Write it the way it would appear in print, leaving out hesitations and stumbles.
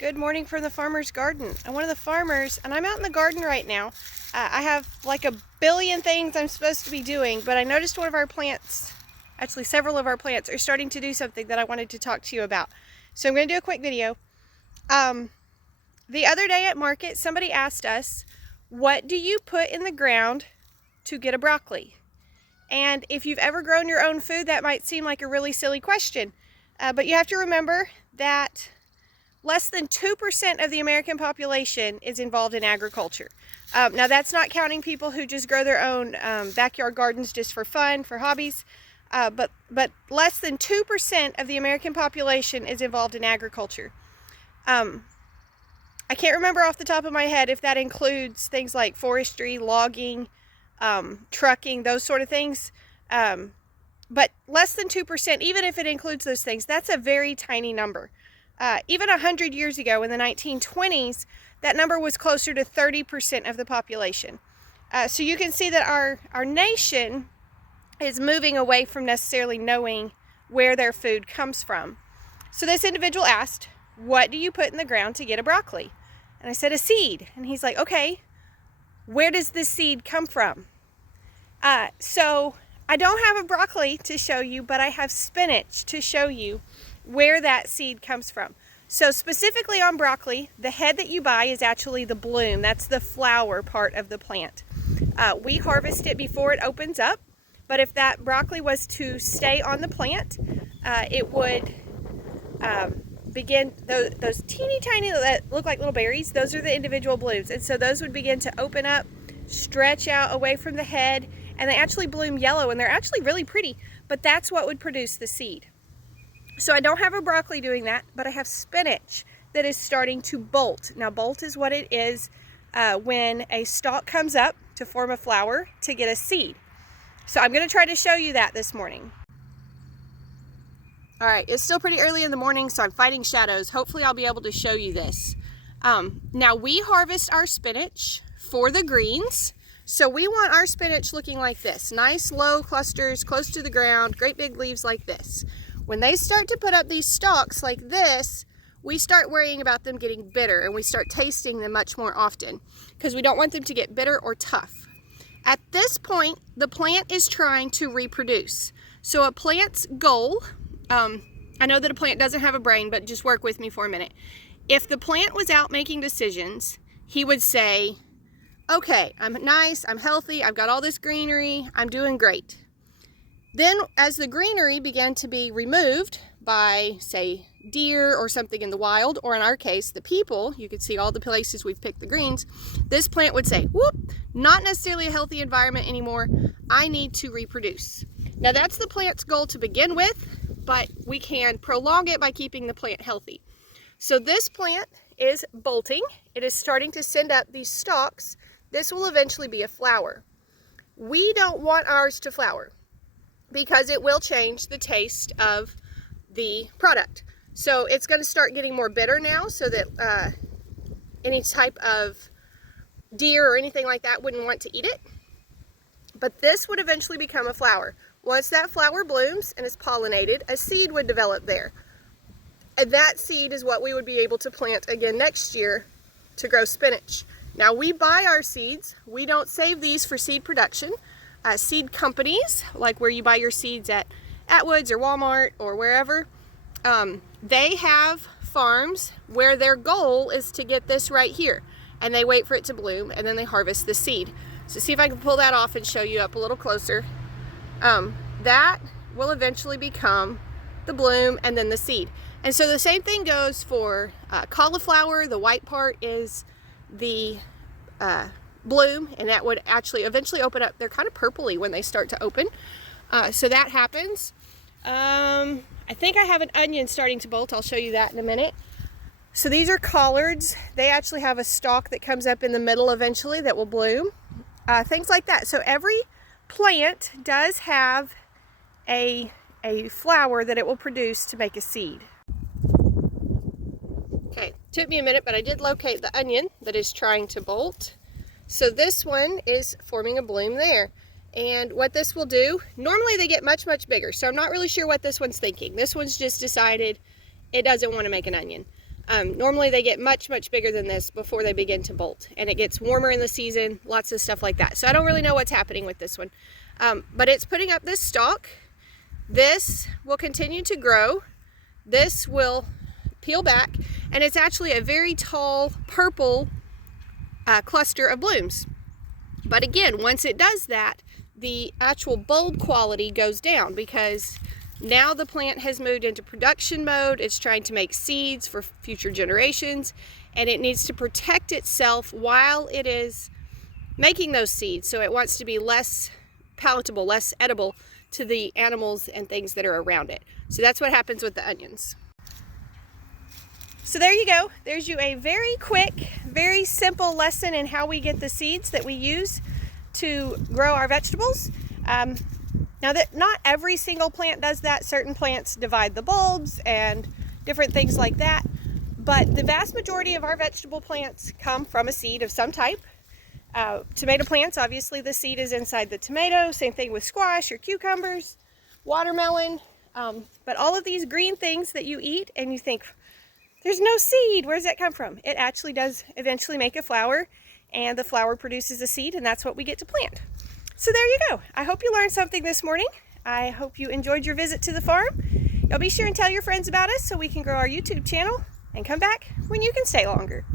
Good morning from the farmer's garden. I'm one of the farmers, and I'm out in the garden right now. I have like a billion things I'm supposed to be doing, but I noticed one of our plants, actually several of our plants, are starting to do something that I wanted to talk to you about. So I'm going to do a quick video. The other day at market, somebody asked us, what do you put in the ground to get a broccoli? And if you've ever grown your own food, that might seem like a really silly question. But you have to remember that less than 2% of the American population is involved in agriculture. Now that's not counting people who just grow their own backyard gardens just for fun, for hobbies, but less than 2% of the American population is involved in agriculture. I can't remember off the top of my head if that includes things like forestry, logging, trucking, those sort of things. But less than 2%, even if it includes those things, that's a very tiny number. Even 100 years ago in the 1920s, that number was closer to 30% of the population. So you can see that our nation is moving away from necessarily knowing where their food comes from. So this individual asked, what do you put in the ground to get a broccoli? And I said, a seed. And he's like, okay, where does this seed come from? So I don't have a broccoli to show you, but I have spinach to show you where that seed comes from. So specifically on broccoli, the head that you buy is actually the bloom. That's the flower part of the plant. We harvest it before it opens up, but if that broccoli was to stay on the plant, it would begin, those teeny tiny that look like little berries, those are the individual blooms. And so those would begin to open up, stretch out away from the head, and they actually bloom yellow, and they're actually really pretty, but that's what would produce the seed. So I don't have a broccoli doing that, but I have spinach that is starting to bolt. Now bolt is what it is when a stalk comes up to form a flower to get a seed. So I'm going to try to show you that this morning. All right, it's still pretty early in the morning, so I'm fighting shadows. Hopefully I'll be able to show you this. Now we harvest our spinach for the greens. So we want our spinach looking like this. Nice low clusters close to the ground, great big leaves like this. When they start to put up these stalks like this, we start worrying about them getting bitter, and we start tasting them much more often because we don't want them to get bitter or tough. At this point, the plant is trying to reproduce. So a plant's goal, I know that a plant doesn't have a brain, but just work with me for a minute. If the plant was out making decisions, he would say, okay, I'm nice, I'm healthy, I've got all this greenery, I'm doing great. Then as the greenery began to be removed by, say, deer or something in the wild, or in our case, the people, you can see all the places we've picked the greens, this plant would say, whoop, not necessarily a healthy environment anymore, I need to reproduce. Now that's the plant's goal to begin with, but we can prolong it by keeping the plant healthy. So this plant is bolting, it is starting to send up these stalks. This will eventually be a flower. We don't want ours to flower, because it will change the taste of the product. So it's going to start getting more bitter now, so that any type of deer or anything like that wouldn't want to eat it. But this would eventually become a flower. Once that flower blooms and is pollinated, a seed would develop there. And that seed is what we would be able to plant again next year to grow spinach. Now we buy our seeds. We don't save these for seed production. Seed companies, like where you buy your seeds at Atwoods or Walmart or wherever, they have farms where their goal is to get this right here, and they wait for it to bloom, and then they harvest the seed. So see if I can pull that off and show you up a little closer. That will eventually become the bloom and then the seed. And so the same thing goes for cauliflower. The white part is the bloom, and that would actually eventually open up. They're kind of purpley when they start to open. So that happens. I think I have an onion starting to bolt. I'll show you that in a minute. So these are collards. They actually have a stalk that comes up in the middle eventually that will bloom. Things like that. So every plant does have a flower that it will produce to make a seed. Okay, took me a minute, but I did locate the onion that is trying to bolt. So this one is forming a bloom there. And what this will do, normally they get much, much bigger. So I'm not really sure what this one's thinking. This one's just decided it doesn't want to make an onion. Normally they get much bigger than this before they begin to bolt, and it gets warmer in the season, lots of stuff like that. So I don't really know what's happening with this one, but it's putting up this stalk. This will continue to grow. This will peel back, and it's actually a very tall purple cluster of blooms. But again, once it does that, the actual bulb quality goes down because now the plant has moved into production mode. It's trying to make seeds for future generations, and it needs to protect itself while it is making those seeds. So it wants to be less palatable, less edible to the animals and things that are around it. So that's what happens with the onions. So there you go. There's you a very quick, very simple lesson in how we get the seeds that we use to grow our vegetables. Now that not every single plant does that. Certain plants divide the bulbs and different things like that. But the vast majority of our vegetable plants come from a seed of some type. Tomato plants, obviously the seed is inside the tomato. Same thing with squash or cucumbers, watermelon. But all of these green things that you eat and you think, there's no seed, where does that come from? It actually does eventually make a flower, and the flower produces a seed, and that's what we get to plant. So there you go. I hope you learned something this morning. I hope you enjoyed your visit to the farm. Y'all be sure and tell your friends about us so we can grow our YouTube channel and come back when you can stay longer.